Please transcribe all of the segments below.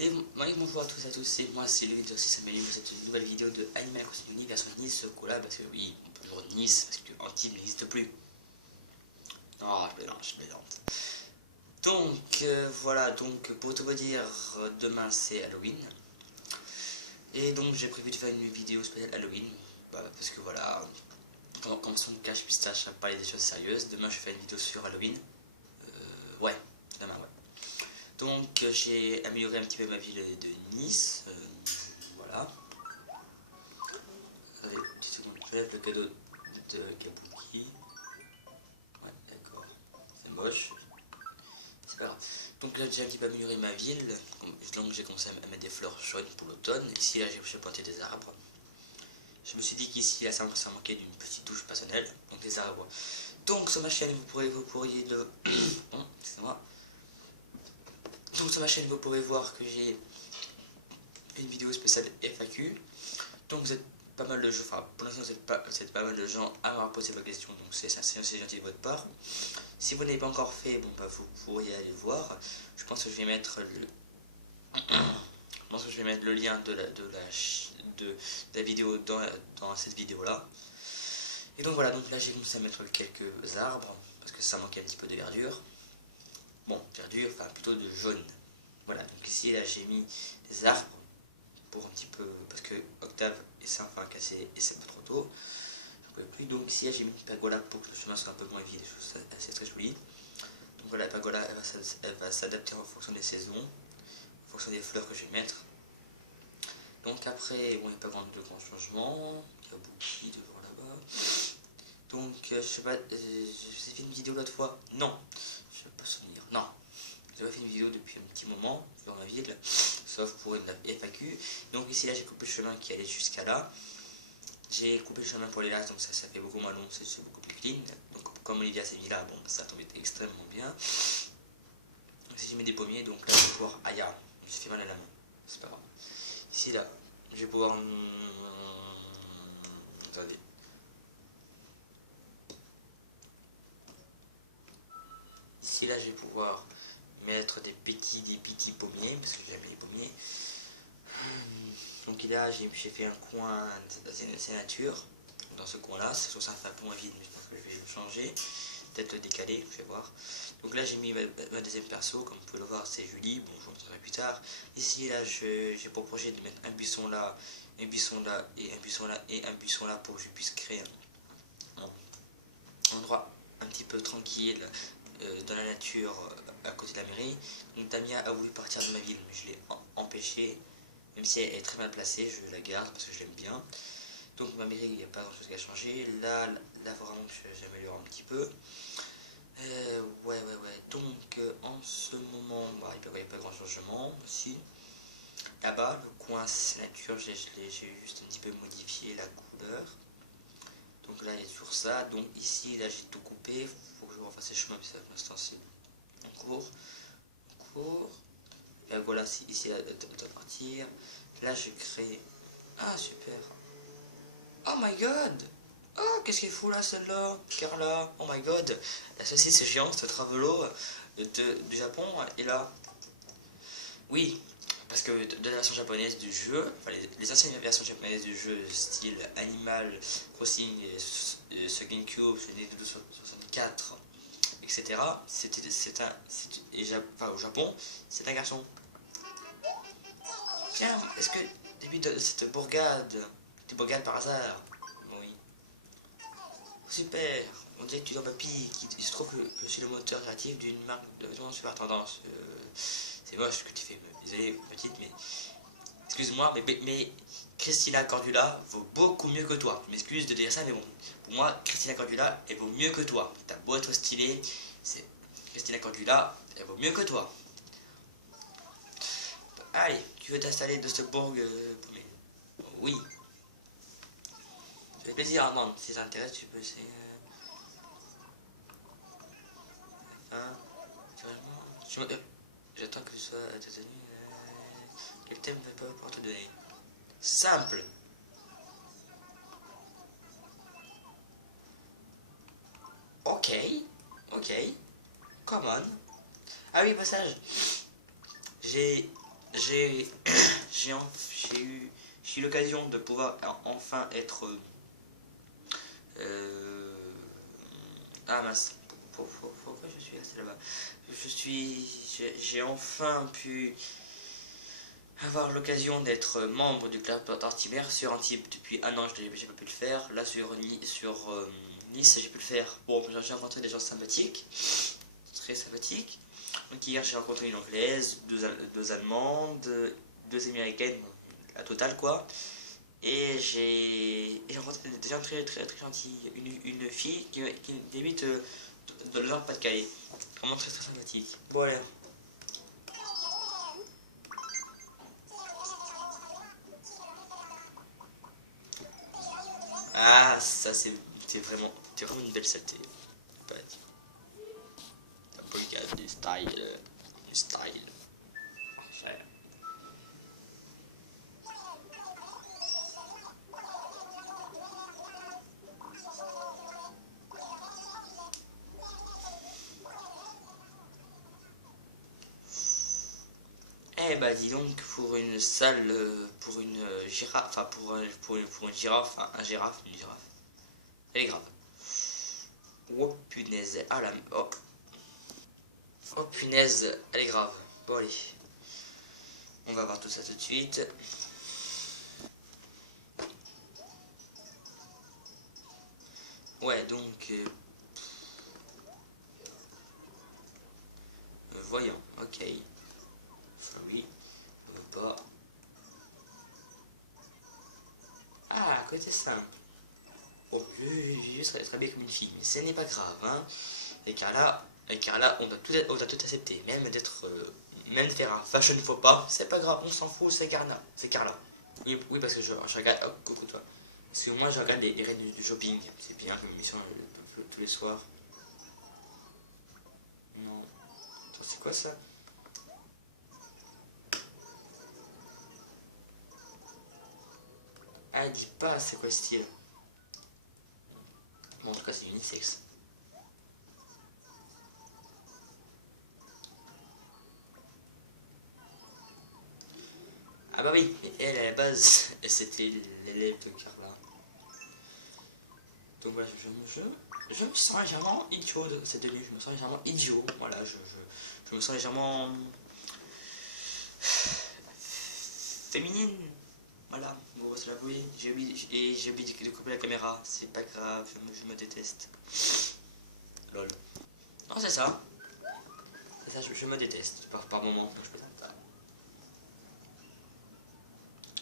Et bonjour à tous et à tous, c'est moi, c'est Louis de Samuel pour cette nouvelle vidéo de Animal Crossing Uni version Nice Cola, parce que oui, on peut toujours Nice, parce que Antibes n'existe plus. Non, je plaisante. Donc, voilà, donc pour tout vous dire, demain c'est Halloween. Et donc j'ai prévu de faire une vidéo spéciale Halloween, parce que voilà, quand son cache pistache à parler des choses sérieuses, demain je fais une vidéo sur Halloween. Ouais, demain, ouais. Donc j'ai amélioré un petit peu ma ville de Nice, voilà. Allez, une petite seconde, je lève le cadeau de Kabuki. Ouais, d'accord, c'est moche, c'est pas grave. Donc là j'ai un petit peu amélioré ma ville, donc j'ai commencé à mettre des fleurs jaunes pour l'automne. Ici là j'ai planté des arbres. Je me suis dit qu'ici là ça manquait d'une petite touche personnelle, donc des arbres. Donc sur ma chaîne vous pourriez le... Bon, excusez-moi. Donc sur ma chaîne vous pourrez voir que j'ai une vidéo spéciale FAQ. Donc vous êtes pas mal de gens, enfin pour l'instant vous êtes pas mal de gens à m'avoir posé vos questions, donc c'est gentil de votre part. Si vous n'avez pas encore fait, bon bah vous pourriez aller voir. Je pense que je vais mettre le lien de la vidéo dans cette vidéo là. Et donc voilà, donc là j'ai commencé à mettre quelques arbres, parce que ça manquait un petit peu de verdure. Bon, verdure, enfin plutôt de jaune. Voilà, donc ici là j'ai mis des arbres pour un petit peu, parce que Octave est enfin cassé et c'est pas trop tôt, je pouvais plus. Donc ici j'ai mis une pergola pour que le chemin soit un peu moins vide, c'est très joli. Donc voilà, la pergola elle va s'adapter en fonction des saisons, en fonction des fleurs que je vais mettre. Donc après, bon, il n'y a pas de grands changements, il y a beaucoup devant là-bas. Donc je sais pas, j'ai fait une vidéo l'autre fois, non, je ne vais pas souvenir, non. J'avais fait une vidéo depuis un petit moment dans ma ville, sauf pour une FAQ. Donc ici là j'ai coupé le chemin qui allait jusqu'à là. J'ai coupé le chemin pour les lacs, donc ça fait beaucoup moins long, c'est beaucoup plus clean. Donc comme Olivia s'est mis là, bon ça tombait extrêmement bien. Ici j'ai mis des pommiers, donc là je vais pouvoir... Aïe, je me suis fait mal à la main, c'est pas grave. Ici là, je vais pouvoir... Attendez. Ici là je vais pouvoir mettre des petits pommiers, parce que j'aime les pommiers. Donc là j'ai fait un coin de nature, dans ce coin là, c'est ça fait un peu moins vide, mais je pense que je vais le changer, peut-être le décaler, je vais voir. Donc là j'ai mis ma deuxième perso, comme vous pouvez le voir c'est Julie, bon je vous montrerai plus tard. Ici là j'ai pour projet de mettre un buisson là, un buisson là, et un buisson là, et un buisson là, pour que je puisse créer un endroit un petit peu tranquille dans la nature à côté de la mairie. Donc Damia a voulu partir de ma ville, mais je l'ai empêché. Même si elle est très mal placée, je la garde parce que je l'aime bien. Donc ma mairie, il n'y a pas grand chose à changer. Là vraiment, j'améliore un petit peu. Ouais. Donc en ce moment, il n'y a pas grand changement. Si. Là-bas, le coin nature, j'ai juste un petit peu modifié la couleur. Donc là, il y a toujours ça. Donc ici, là, j'ai tout coupé. Il faut que je refasse les chemins, parce que pour l'instant, c'est en cours. Et voilà, ici, elle doit partir. Là, je crée... Ah, super. Oh my god. Oh, qu'est-ce qu'elle fout là, celle-là, Carla. Oh my god. La saucisse géante, Travelo du Japon est là. Oui, parce que de la version japonaise du jeu, enfin les anciennes versions japonaises du jeu, style Animal Crossing, ce GameCube, ce Nintendo 64, etc., au Japon, c'est un garçon. Tiens, est-ce que début de cette bourgade par hasard? Oui. Super. On dirait que tu es dans ma pique. Il se trouve que je suis le moteur créatif d'une marque de vêtements super tendance. C'est moche ce que tu fais. Désolé, petite, mais... Excuse-moi, mais Christina Cordula vaut beaucoup mieux que toi. Je m'excuse de dire ça, mais bon. Pour moi, Christina Cordula, elle vaut mieux que toi. T'as beau être stylé, c'est... Christina Cordula, elle vaut mieux que toi. Allez, tu veux t'installer de ce bourg oui. Ça fait plaisir, Armand. Si ça t'intéresse, tu peux essayer. Hein, j'attends que ce soit tenu. Quel thème ne peut pas pouvoir te donner? Simple. Ok. Come on. Ah oui, passage. J'ai j'ai eu l'occasion de pouvoir enfin être ah mince, pourquoi je suis resté là-bas? J'ai enfin pu avoir l'occasion d'être membre du club d'Artimère sur un type depuis un an, j'ai pas pu le faire. Là sur Nice, j'ai pu le faire. Bon, j'ai rencontré des gens sympathiques, très sympathiques. Donc hier j'ai rencontré une anglaise, deux allemandes, deux américaines, la totale quoi. Et j'ai rencontré des gens très gentils. Une fille qui débute de le Nord-Pas-de-Calais. Vraiment très sympathique. Voilà. Ah, ça c'est vraiment une belle saleté. Pas à dire. T'as pas le gars du style. Du style. Ouais. Eh bah dis donc, pour une salle, pour une girafe, enfin pour une girafe, enfin un girafe, une girafe, elle est grave. Oh punaise, ah la, oh punaise, elle est grave. Bon allez, on va voir tout ça tout de suite. Ouais donc, voyons, ok. Sorry, on veut pas. Ah, côté simple. Bon, je serais bien comme une fille, mais ce n'est pas grave, hein. Et Carla, on doit tout accepter, même de faire un fashion faux pas, c'est pas grave, on s'en fout, c'est Carla. Oui, oui, parce que je regarde, oh, coucou toi. Parce que moi, je regarde les règles du shopping, c'est bien comme émission tous les soirs. Non, attends, c'est quoi ça? Ah, elle dit pas, c'est quoi ce style? Bon, en tout cas, c'est unisexe. Ah bah oui, mais elle, à la base, c'était l'élève de Carla. Donc voilà, je me sens légèrement idiot de cette tenue, je me sens légèrement idiot, voilà, je me sens légèrement féminine, voilà, bon, c'est l'avouer, j'ai oublié de couper la caméra, c'est pas grave, je me déteste. Lol. Non, c'est ça, je me déteste par moment, donc je peux pas.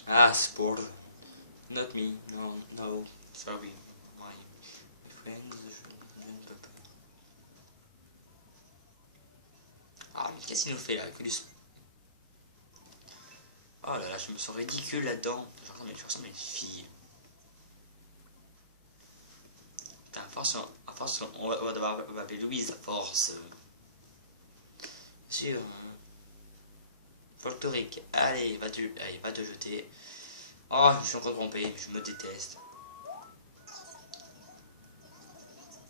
Ah, sport, not me, no, no, sorry, my friends, je ne peux pas. Ah, mais qu'est-ce qu'il nous fait là, que du oh là là, je me sens ridicule là-dedans. Je ressemble à une fille. Putain, à force on va devoir m'appeler Louise, à force. Sur folklorique. Allez, va te jeter. Oh, je me suis encore trompé, mais je me déteste.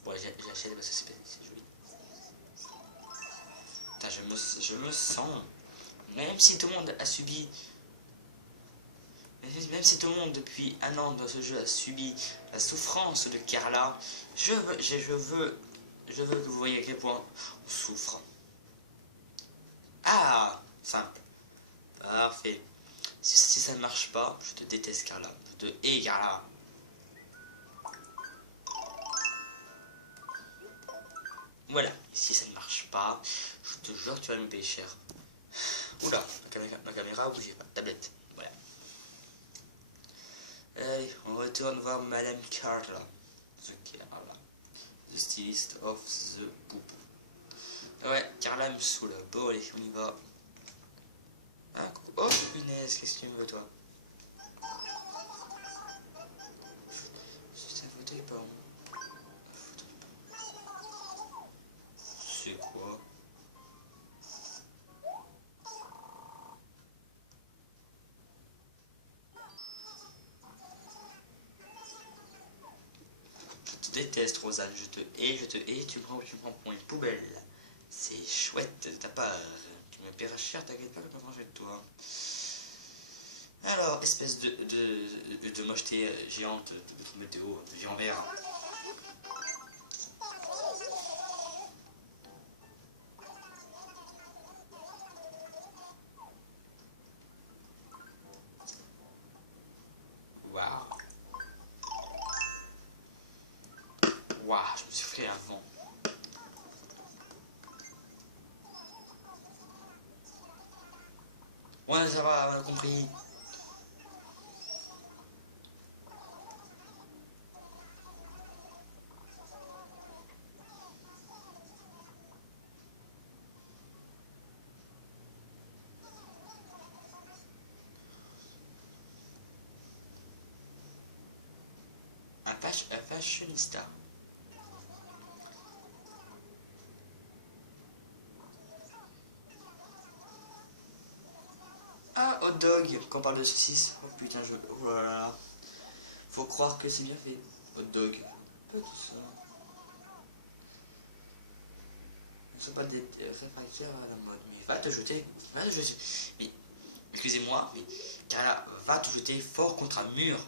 Bon, j'achète parce que c'est joli. Putain, je me sens. Même si tout le monde a subi. Même si tout le monde depuis un an dans ce jeu a subi la souffrance de Carla, je veux que vous voyez à quel point on souffre. Ah, simple. Parfait. Si ça ne marche pas, je te déteste Carla. Je te hais Carla. Voilà. Et si ça ne marche pas, je te jure que tu vas me payer cher. Oula, ma caméra, bougez pas. Tablette. Voilà. Allez, on retourne voir Madame Carla. The Carla. The stylist of the poop. Ouais, Carla me saoule. Bon, allez, on y va. Hein, oh, punaise, qu'est-ce que tu me veux, toi? C'est un fauteuil pas rond. C'est quoi? Je te déteste, Rosanne. Je te hais, tu me prends pour une poubelle. C'est chouette de ta part. Tu me paieras cher, t'inquiète pas que je vais manger de toi. espèce de mocheté géante de météo, de géant vert. Waouh. Waouh, je me suis fait un vent. Ouais, ça va, on a compris. Un fashionista. Ah, hot dog, quand on parle de saucisse. Oh putain, oh là là. Faut croire que c'est bien fait. Hot dog. Pas tout ça. Ne sont pas des réfractaires à la mode. Mais va te jeter. Va te jeter. Mais, excusez-moi, mais Carla, va te jeter fort contre un mur.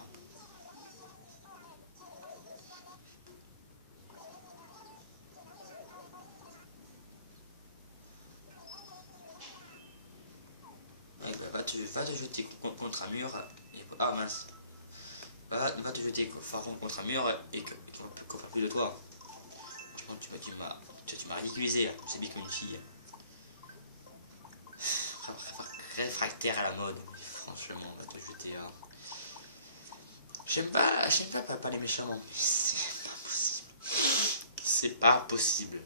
Et bah, va te jeter contre un mur. Et, ah mince. Va te jeter fort contre un mur et qu'on fera plus de toi. Franchement, tu m'as ridiculisé. C'est bien comme une fille. Réfractaire à la mode. Franchement, va te jeter. Hein. J'aime pas les méchants. C'est pas possible. C'est pas possible.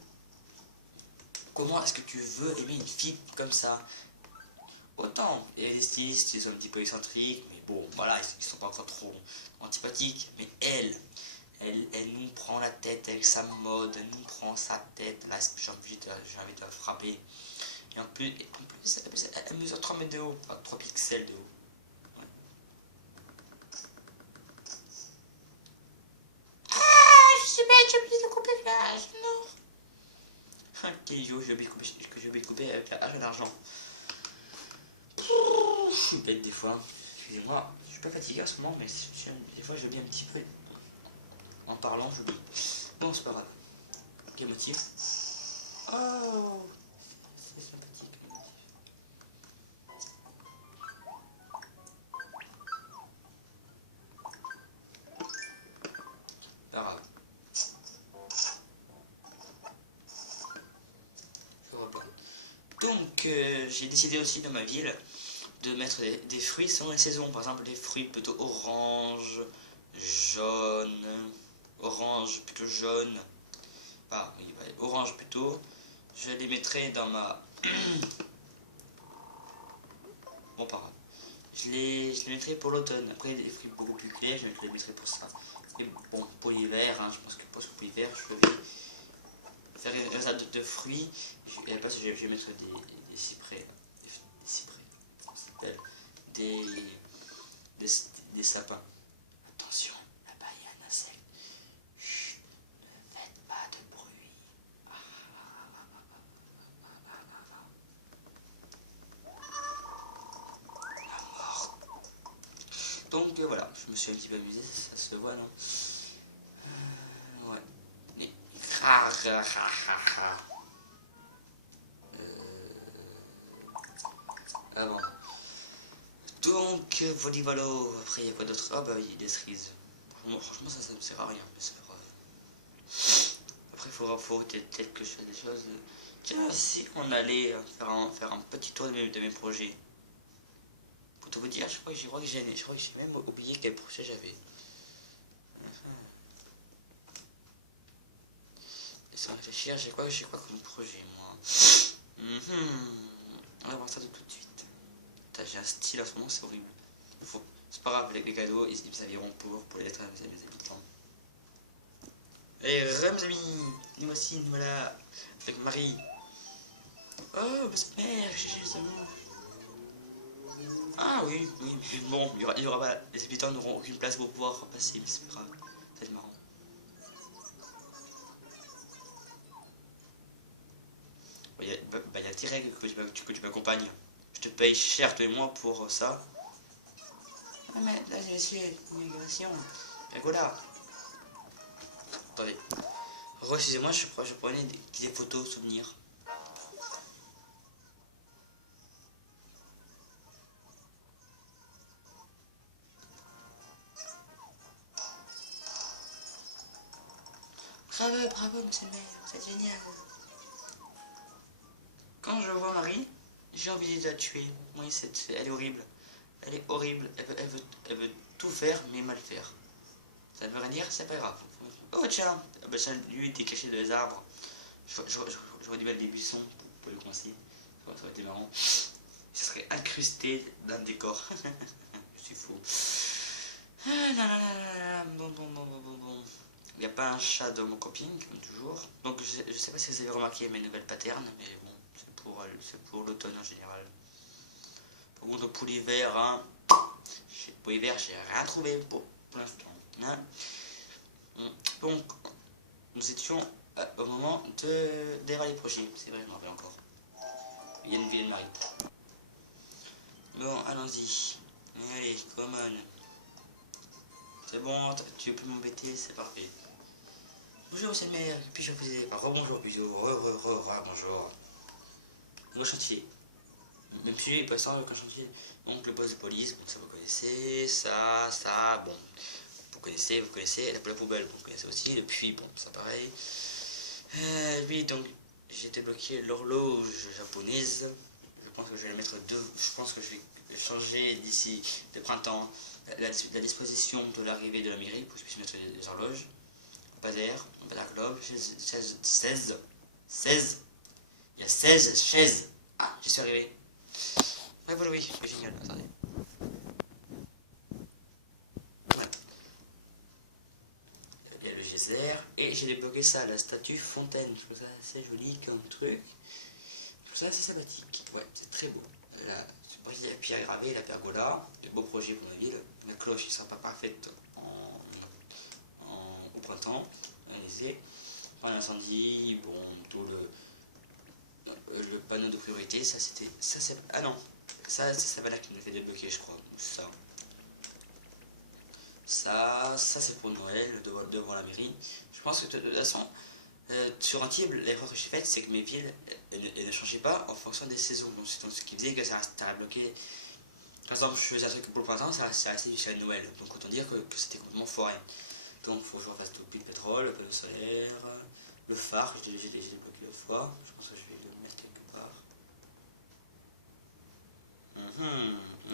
Comment est-ce que tu veux aimer une fille comme ça? Autant, et les stylistes, ils sont un petit peu excentriques, mais bon, voilà, ils sont pas encore trop antipathiques. Mais elle nous prend la tête avec sa mode, elle nous prend sa tête. Là, j'ai envie de la frapper. Et en plus elle mesure 3 mètres de haut, enfin 3 pixels de haut. Ouais. Ah, je suis bête, j'ai oublié de couper l'âge, non. Quel idiot, j'ai oublié de couper avec la hache en argent. Je suis bête des fois. Excusez-moi, je suis pas fatigué en ce moment, mais des fois j'oublie un petit peu. En parlant, j'oublie. Bon, c'est pas grave. Quel motif? Oh, c'est sympathique. Pas grave. Je reprends. Donc, j'ai décidé aussi dans ma ville de mettre des fruits selon les saisons. Par exemple, des fruits plutôt orange, jaune, orange plutôt jaune. Ah, oui, ouais, orange plutôt. Je les mettrai dans ma... Bon, pas grave. Je les mettrai pour l'automne. Après, des fruits beaucoup plus clairs, je les mettrai pour ça. Et bon, pour l'hiver, hein, je pense que pour l'hiver, je vais faire un salade de fruits. Et après, je vais mettre des cyprès. Des cyprès, comment ça s'appelle? Des, des, des sapins. Attention, là-bas, il y a un insecte. Chut, ne faites pas de bruit. Donc voilà, je me suis un petit peu amusé, ça se voit, non? Ouais. Mais... Avant. Donc, volivalo. Après, il y a quoi d'autre? Ah bah oui, des cerises. Franchement, ça me sert à rien, mais c'est pas grave. Après, faut peut-être que je fasse des choses. Tiens, si on allait faire un petit tour de mes projets. Pour tout vous dire, je crois que j'ai même oublié quel projet j'avais. Sans réfléchir, j'ai quoi comme projet, moi? On va voir ça tout de suite. J'ai un style en ce moment, c'est horrible. C'est pas grave, les cadeaux, ils me serviront pour les lettres à mes habitants. Et mes amis, nous voici, nous voilà, avec Marie. Oh, ma mère, j'ai amours. Ah oui, mais bon, il y aura pas, les habitants n'auront aucune place pour pouvoir passer, mais c'est pas grave, ça va être marrant. Il y a tes règles que tu m'accompagnes. Je te paye cher tous les mois pour ça. Ah, mais là, j'ai essayé l'immigration. Pergola. Attendez. Excusez-moi, je prenais des photos, souvenirs. Bravo, bravo, monsieur le maire, c'est génial. Quand je vois Marie, j'ai envie de la tuer. Oui, elle est horrible. Elle est horrible. Elle veut tout faire, mais mal faire. Ça ne veut rien dire, c'est pas grave. Oh tiens, ah bah, tiens, lui était caché dans les arbres. J'aurais dû mettre des buissons pour le coincer. Ça aurait été marrant. Ça serait incrusté dans le décor. Je suis fou. Ah là là là là, bon. Il n'y a pas un chat dans mon camping, comme toujours. Donc je sais pas si vous avez remarqué mes nouvelles patterns, mais bon, c'est pour l'automne en général. Par contre, pour l'hiver, hein, pour l'hiver, j'ai rien trouvé pour l'instant. Hein. Donc, nous étions au moment des rallyes projets. C'est vrai, je m'en rappelle encore. Il y a une ville de Marie. Bon, allons-y. Allez, come on. C'est bon, tu veux plus m'embêter, c'est parfait. Bonjour, c'est le maire. Puis je faisais. Rebonjour, plutôt. Bonjour. Nouveau chantier. Même si il passe aucun chantier. Donc, le poste de police, bon, ça vous connaissez. Ça, bon. Vous connaissez. La poubelle, vous connaissez aussi. Le puits, bon, ça pareil. Oui, donc, j'ai débloqué l'horloge japonaise. Je pense que je vais la mettre deux. Je pense que je vais changer d'ici le printemps la disposition de l'arrivée de la mairie pour que je puisse mettre les horloges. Pas d'air, pas d'air globe, 16. Il y a 16 chaises. Ah, j'y suis arrivé. Ah voilà, oui, c'est génial, attendez. Voilà. Il y a le geyser. Et j'ai débloqué ça, la statue fontaine. Je trouve ça assez joli comme truc. Je trouve ça assez sympathique. Ouais, c'est très beau. La pierre gravée, la pergola. De beaux projets pour ma ville. La cloche, qui sera pas parfaite au printemps. Pas l'incendie, bon, tout le panneau de priorité, ça c'était. Ça c'est. Ah non, ça c'est Savannah qui me l'a fait débloquer, je crois. Ça c'est pour Noël, devant la mairie. Je pense que de toute façon, sur Antibes, l'erreur que j'ai faite, c'est que mes villes, elles ne changeaient pas en fonction des saisons. Donc, ce qui faisait que ça restait bloqué. Par exemple, je faisais un truc pour le printemps, ça restait jusqu'à Noël. Donc autant dire que c'était complètement foiré. Donc il faut que je refasse tout, puis le pétrole, le panneau solaire, le phare, j'ai débloqué l'autre fois. Je pense que je vais le mettre quelque part.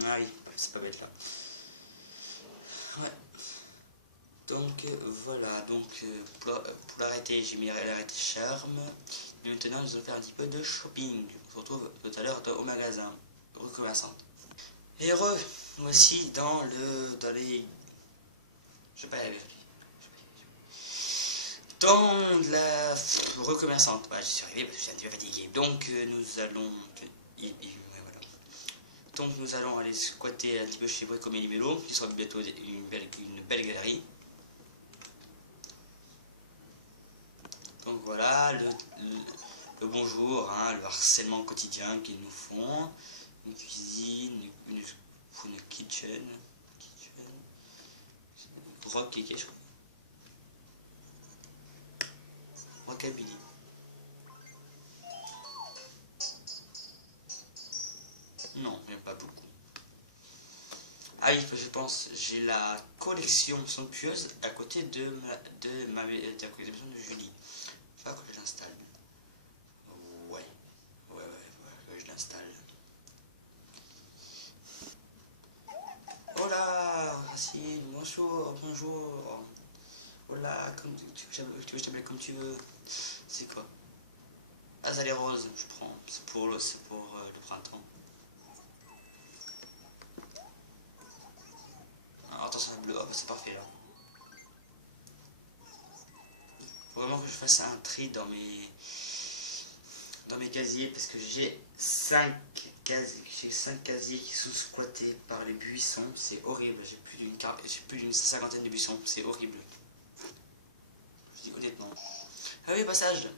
Ah oui, c'est pas bête là. Ouais. Donc voilà, donc pour l'arrêter, j'ai mis l'arrêté charme. Et maintenant nous allons faire un petit peu de shopping. On se retrouve tout à l'heure au magasin, recommerçante. Et voici dans les. Je sais pas. Dans la recommerçante. Ouais, j'y suis arrivé parce que j'ai un petit peu fatigué. Donc nous allons. Voilà. Donc nous allons aller squatter un petit peu chez Brico Mélo, qui sera bientôt une belle galerie. Donc voilà, le bonjour, hein, le harcèlement quotidien qu'ils nous font. Une cuisine, une kitchen. Rock et quelque chose. Rockabilly. Non, même pas beaucoup. Ah oui, je pense, j'ai la collection somptueuse à côté de ma maison de Julie. Faut que je l'installe. Ouais, que je l'installe. Hola, Racine, bonjour. Hola, comme tu veux, je t'appelle comme tu veux. C'est quoi? Azalée rose, je prends. C'est pour le printemps. Alors, attention, le bleu, oh, bah, c'est parfait là. Faut vraiment que je fasse un tri dans mes casiers parce que j'ai 5 casiers qui sont squattés par les buissons. C'est horrible. J'ai plus d'une cinquantaine de buissons. C'est horrible. Je dis honnêtement. Ah oui, passage.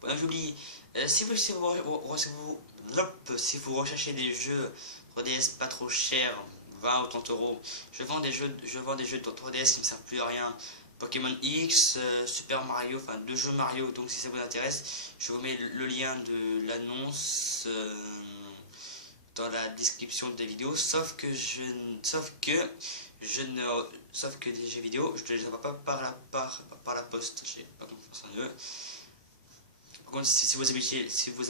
Bon, j'oublie. Si vous recherchez des jeux 3DS pas trop chers, 20 ou 30 euros. Je vends des jeux de 3DS qui ne servent plus à rien. Pokémon X, Super Mario, enfin 2 jeux Mario. Donc si ça vous intéresse, je vous mets le lien de l'annonce dans la description de la vidéo. Sauf que les jeux vidéo, je ne les envoie pas par la poste. J'ai pas confiance en eux. Par contre, si vous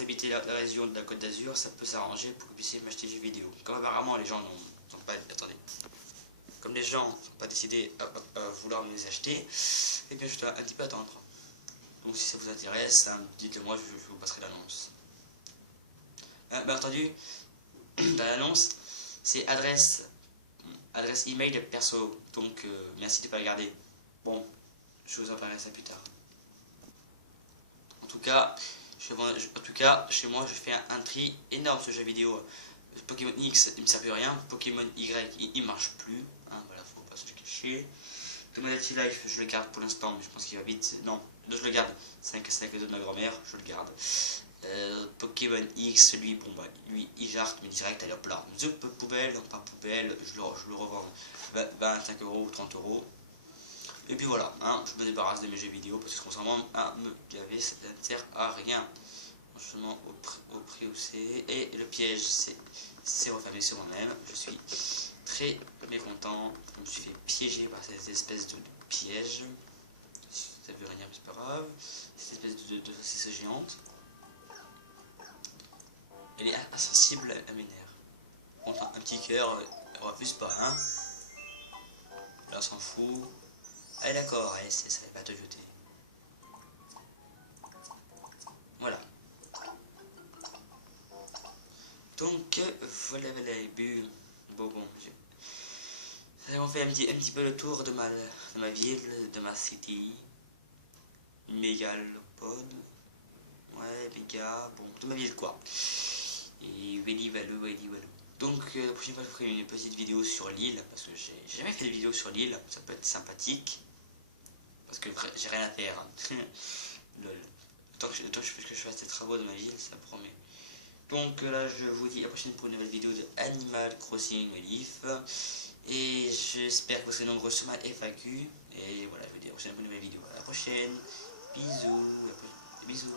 habitez la région de la Côte d'Azur, ça peut s'arranger pour que vous puissiez m'acheter des jeux vidéo. Comme apparemment les gens n'ont pas... Attendez. Comme les gens n'ont pas décidé à vouloir me les acheter, eh bien je dois un petit peu attendre. Donc si ça vous intéresse, hein, dites-le moi, je vous passerai l'annonce. Bien entendu, dans l'annonce, c'est adresse email perso. Donc merci de ne pas le garder. Bon, je vous en parlerai ça plus tard. En tout cas, chez moi, je fais un tri énorme ce jeu vidéo. Pokémon X, il me sert plus à rien. Pokémon Y, il marche plus. Hein, voilà, faut pas se le cacher. Tomodachi Life, je le garde pour l'instant, mais je pense qu'il va vite. Non, je le garde. C'est un cadeau de ma grand-mère, je le garde. Pokémon X, lui, bon bah, lui, il jarte, mais direct, allez hop là. Poubelle, non pas poubelle, je le revends 25 euros ou 30 euros. Et puis voilà, hein, je me débarrasse de mes jeux vidéo parce que contrairement à me gaver, ça ne sert à rien. Franchement, au prix où c'est. Et le piège, c'est refermé sur moi-même. Je suis très mécontent. Je me suis fait piéger par cette espèce de piège. Ça veut rien, mais c'est pas grave. Cette espèce de saucisse géante. Elle est insensible à mes nerfs. Contre un petit cœur, elle refuse pas, hein. Là, on s'en fout. Ah d'accord, ça va pas te jeter. Voilà. Donc, voilà, bon, on fait un petit peu le tour de ma ville, de ma city. Mégalopode. Ouais, méga, bon, de ma ville quoi. Et Welly Walou. Donc, la prochaine fois, je ferai une petite vidéo sur l'île, parce que j'ai jamais fait de vidéo sur l'île, ça peut être sympathique. Parce que j'ai rien à faire. Lol. Tant que je fasse des travaux de ma ville, ça promet. Donc là, je vous dis à la prochaine pour une nouvelle vidéo de Animal Crossing Leaf. Et j'espère que vous serez nombreux sur ma FAQ. Et voilà, je vous dis à la prochaine pour une nouvelle vidéo. À la prochaine. Bisous. Bisous.